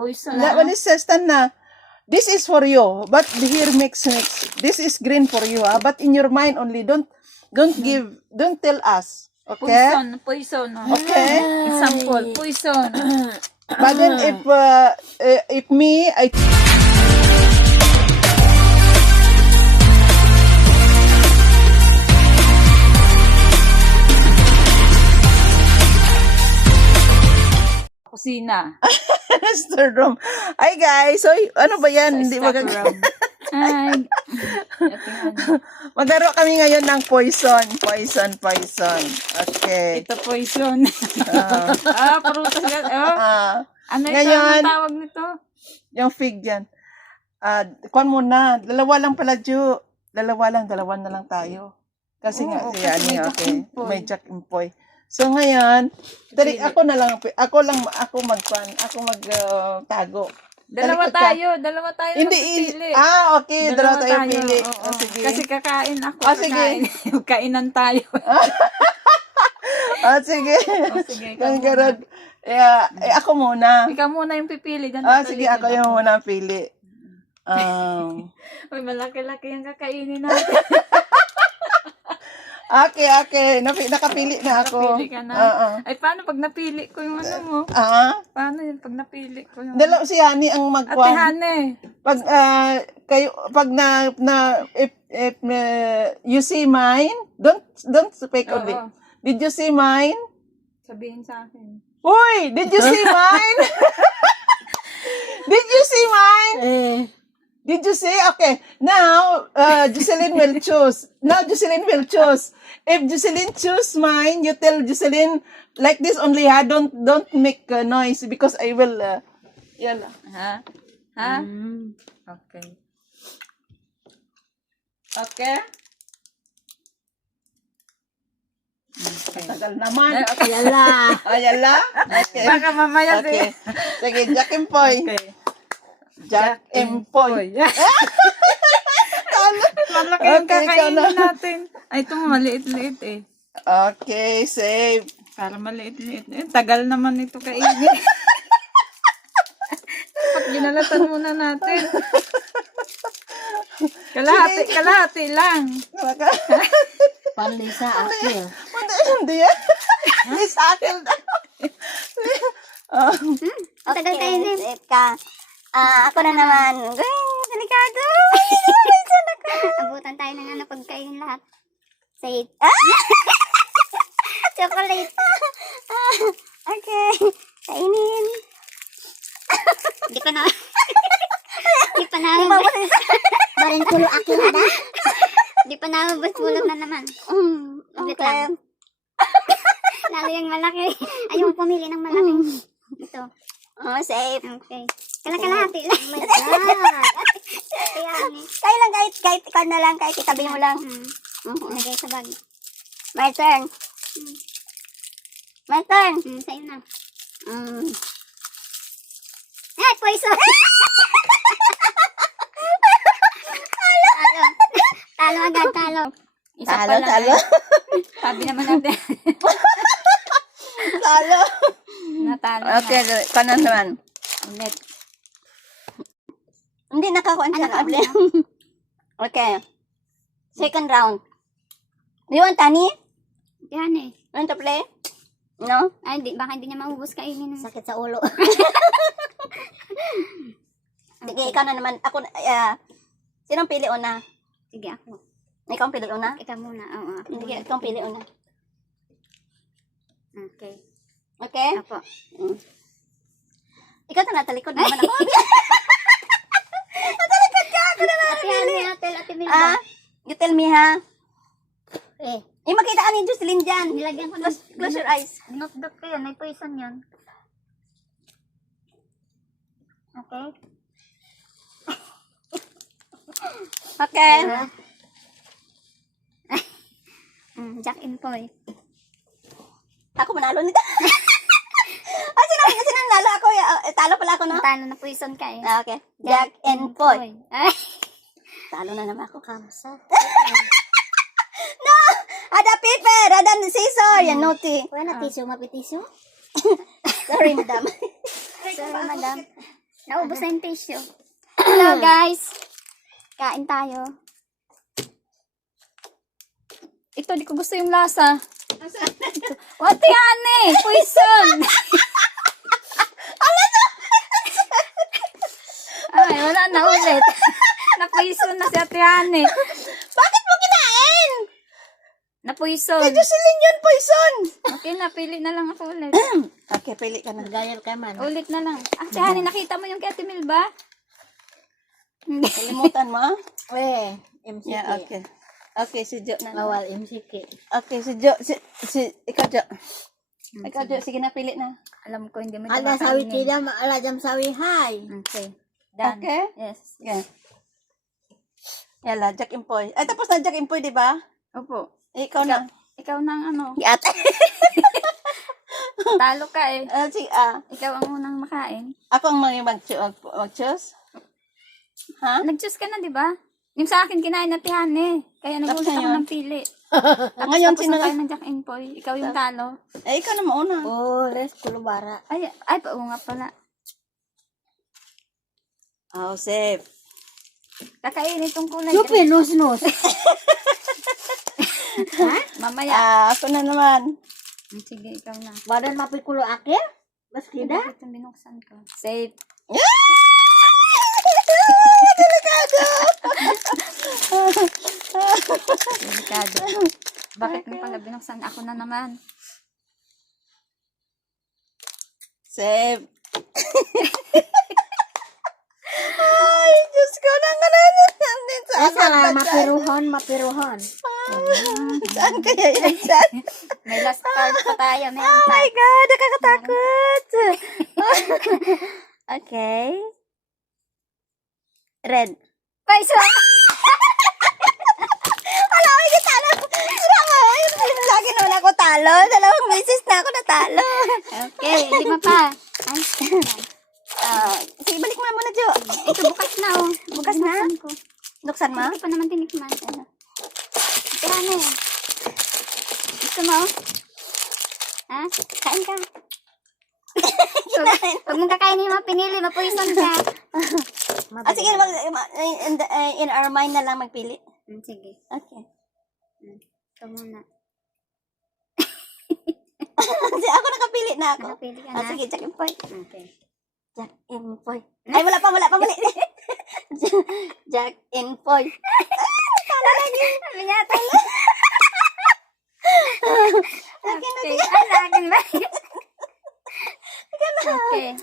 Poison When it says na, this is for you, but here mix. This is green for you, but in your mind only, don't tell us. Okay? Poison. Okay? Example, poison. But then if me, I Kusina. Master room. Ay guys, so ano ba yan? Hindi Stock room. Ay. Maglaro kami ngayon ng poison. Okay. Ito poison. Prutas yan. Ano ito? Ngayon, Anong tawag nito? yung fig yan. Kuhan muna. Dalawa lang pala, Ju. Dalawa na lang tayo. Kasi kasi may okay. Jack May Jack Impoy. So ngayon, ako magtago. Dalawa tayo Hindi, magpipili. okay. Dalawa tayo pili. Oo. Sige. Kasi kakain ako. Sige. Kainan tayo. Sige. Sige, Kanggarad. Ako muna. Ikaw muna yung pipili. Sige, ako yung muna pili. Uy, malaki-laki yung kakainin natin. Okay. Nakapili na ako. Napili ka na. Ay, paano pag napili ko yung ano mo? Paano yun pag napili ko yung... Si Hani ang Ate magkuhan. Hane. If you see mine, don't speak of it. Did you see mine? Sabihin sa akin. Uy, did you see mine? Did you see mine? Did you see? Okay. Now, Jocelyn will choose. If Jocelyn choose mine, you tell Jocelyn like this only, ha? Don't make noise because I will, yan. Ha? Okay. Okay? Tagal naman. Yala. Ayala? Okay. Baka mamaya Okay. Sige, Jack Empoy. Okay. Jack Empoy. Malaki yung kakainin natin. Ay, ito maliit-liit eh. Okay, save. Para maliit-liit. Tagal naman ito kainin. Dapat ginalatan muna natin. Kalahati lang. Panlisa akil. Hindi yan. Miss Akil. Okay, kainin. Ako na naman. Delikado. Abutan tayo ng ano pagkain lahat. Say it. Chocolate. Okay. Kainin. Di pa na. Barin kulo akil ada. Di pa na bulog na naman. Ulit lang. Lalo yung malaki. Ayaw pumili ng malaki. Ito. Safe. Okay. Kalahati lang. Oh my God. Kaya lang kahit ikaw na lang, kahit itabi mo lang. Lagay sa bag. My turn. Sa'yo na. Poison. Talo agad, talo. Isa pa lang. Talo. Sabi naman natin. Talo. Natalo Okay, kanan naman. Ulit. Hindi, nakakuan siya. Okay. Second round. Do you want Tani? Yan eh. Want to play? No? Ay, baka hindi niya maubos kainin. Sakit sa ulo. Sige, ikaw na naman. Ako, sinong pili una? Sige, ako. Ikaw ang pili una? Ikaw muna. Oo, ako. Sige, ikaw ang pili una. Okay. Okay? Ako. Ikaw na natalikod naman ako. Natalikod ka! Ako na napili. Ate Milda. You tell me, ha? Eh, Makita ka ni Jocelyn dyan. nilagyan ko na. Close your eyes. Notebook ko yan. May poison yan. Okay. Okay. Jack Impoy. Ako manalo nito. Sino nanalo ako? Talo pala ako, no? Talo na poison ka eh. Okay. Jack and Poy. Ay. Talo na naman ako. Kamsa. No! Ada paper! Ada scissor! Yan, naughty. Wala tissue, mapitisyo? Sorry, madam. Sorry, madam. Naubos na yung tissue. Hello, guys. Kain tayo. Ito, di ko gusto yung lasa. What yan eh? Poison! Ay, wala na ulit. Na-poison na si Ate Hane. Bakit mo kinain? Na-poison. Kay Jocelyn yun, poison. Okay na, pili na lang ako ulit. Okay, pili ka na. Gayal ka man. Ulit na lang. Ate Hane, nakita mo yung kay Ate Milba? Kalimutan mo? MCK. Yeah, okay. Okay, si Jo na. Bawal MCK. Okay, si Jo. Ikaw, Jo. Ikaw, Jo. Sige na, pili na. Alam ko, hindi mo ito Ala sawi makainin. tidak, ala jam sawi hai. Okay. Done. Okay? Yes. Yeah. Yala, Jack Impoy. Ay, tapos na Jack Impoy, di ba? Opo. Ikaw na. Ikaw na ang ano. Yat. Talo ka eh. Sige, Ikaw ang unang makain. ako ang mag-choose. Ha? Nag-choose ka na, di ba? Yung sa akin, kinain na tihan eh. Kaya nagulat ako ngayon? ng pili. Ngayon, Tapos sino na tayo ng Jack and Poy. Ikaw yung talo. Ikaw na mauna. Oh, les kulubara. Ay, oo nga pala. Oh, safe. Kakain itong kulay. Supi nus. Mamaya. Ako na naman. Sige, ikaw na. Badan mapi kulo akir? Mas kida? Bakit yung binuksan ko? Safe. Delikado. Bakit mo pala binuksan? Ako na naman. Safe. Ay, Diyos ko lang ka na. Asala mapiruhon. Saan kaya yan? Saan? May last card pa tayo. Meron Oh pa. my God, nakakatakot. Okay. Red. Paiso! Wala ko yung talo. Lagi naman ako talo. 2 beses na ako natalo. Okay, 5 pa. Ay, Sige, balik mo na muna, Jo. ito bukas na oh. Bukas na? Binuksan ko. Nuksan mo? Hindi pa naman tinikman. Kaya na eh. Gusto mo? Ha? Kain ka. Huwag mong kakain yung mga pinili, mapoison ka. Sige, in our mind na lang magpili. Sige. Okay. Ikaw muna. Ako nakapili na ako. Nakapili ka na? Sige, Jack and Poy. Okay. Jack and Poy. Ay, wala pa, mali. Jack and Poy. Sabi niya tayo. Okay. Ay, sa akin ba? Okay.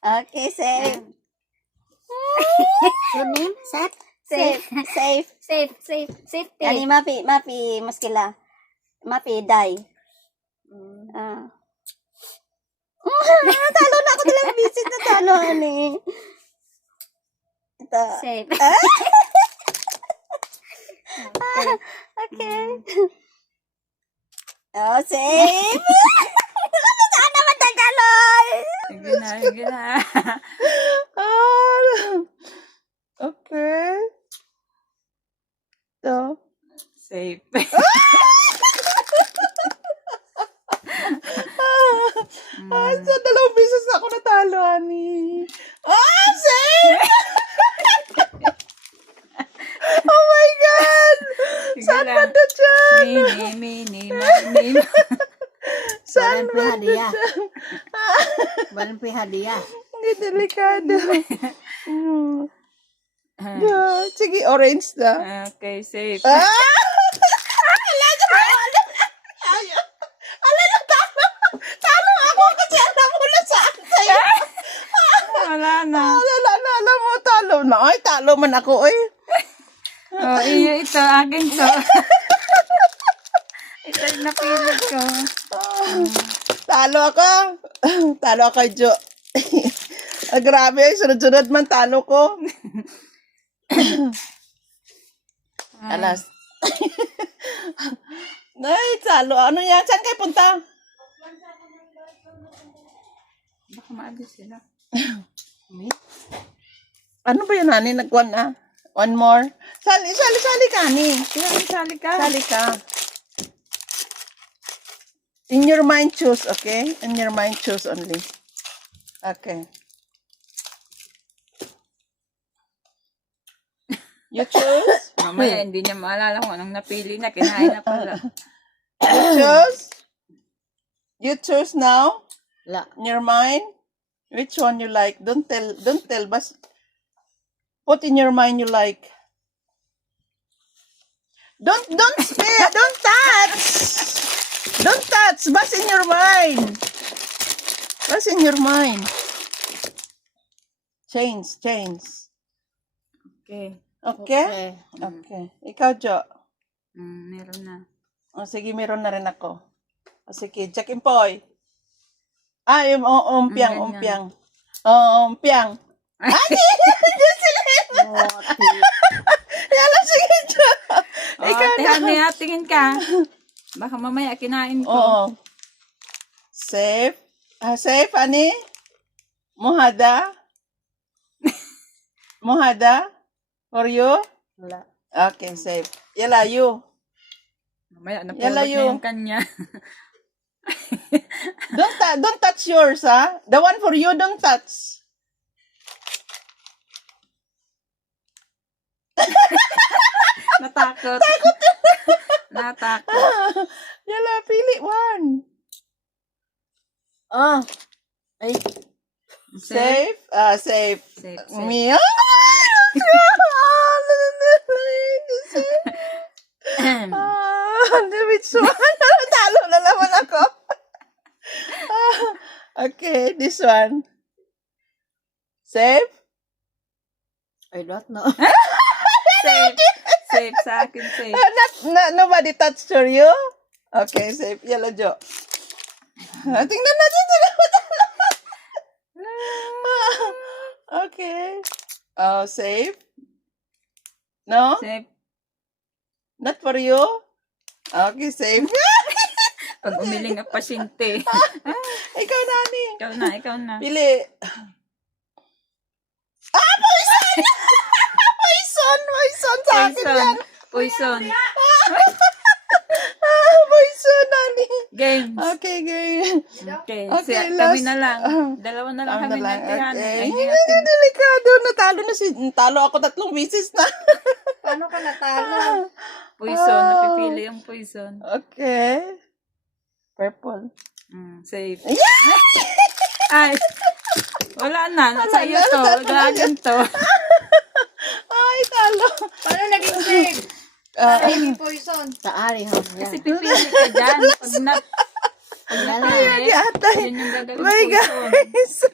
Okay, safe. Sunim, set. Safe. Safety. Ani, mapi, muskila. Mapi, die. Talo na ako 2 beses na talo, ani. Ito. Safe. Okay. Oh, safe. Saan naman tagaloy? Sige na. Okay. Ito. Safe. Ay, so 2 beses na ako natalo, ani. Safe! Oh my God! Saan ba na dyan? Mini. Saan Badan pi ba na hadiah. dyan? Badan pi hadiah. Hindi delikado. Sige, orange na. Okay, safe. Talo ako kasi alam mo na saan sa'yo. Wala na. Alam mo, talo na. Ay, talo man ako, eh. Oh, iyo ito. Akin to. Ito yung napili ko. Talo ako. Talo ako, Jo. Grabe, sunod-sunod man talo ko. Alas. Ay, talo. Ano yan? Saan kayo punta? Baka maabis sila. Ano ba yun, Nani? Nag-1 na? 1 more? Sali ka, Ni. Sali ka. Sali ka. In your mind, choose, okay? In your mind, choose only. Okay. You choose? Mamaya hindi niya maalala kung anong napili niya. Kinain na pala. You choose? You choose now? La. In your mind? Which one you like? Don't tell, but put in your mind you like. Don't spare, don't touch! Don't touch, but in your mind. What's in your mind? Change. Okay. Okay? Okay. Ikaw, Jo. Meron na. O, sige, meron na rin ako. O, sige, Jack and Poy. Umpiang. Umpiang. Yala, sige, Jo. Ikaw na. Tingin ka. Baka mamaya kinain ko. Oo. Safe. Safe, ani? Muhada? For you? La. Okay, safe. Yala, you. Mamaya napulot Yala, niya you. yung kanya. Don't touch yours, ha? The one for you, don't touch. Natakot. Natakot. Yala, pili one. Oh. Ay. Safe? Safe. Safe. Me? Which one? Talo na naman ako. Okay, this one. Safe? I don't know. Safe. Safe sa akin, safe. Nobody touched you? Okay, safe. Yellow Jo. Tingnan natin sila. Okay. Oh, safe? No? Safe. Not for you? Okay, safe. Pag umiling ang pasyente. Ikaw, Nani. Ikaw na. Pili. Poison! Poison sa akin yan. Poison. Poison, Nani. Games. Okay, game. Okay. Okay, Kami last. na lang. Dalawa na lang Ano kami na lang, nagtihan. okay. Ay, Hindi, delikado. Natalo ako 3 beses na. Paano ka natalo? Poison. Napipili yung poison. Okay. Purple. Safe. Ay. Wala na. Nasa iyo to. Dragon to. Ay, talo. Paano naging safe? Naging poison. Sa ari ho. Kasi pipili ka dyan. Pag Pag napili. Ay, atay. Yun yung gagawin My poison. guys.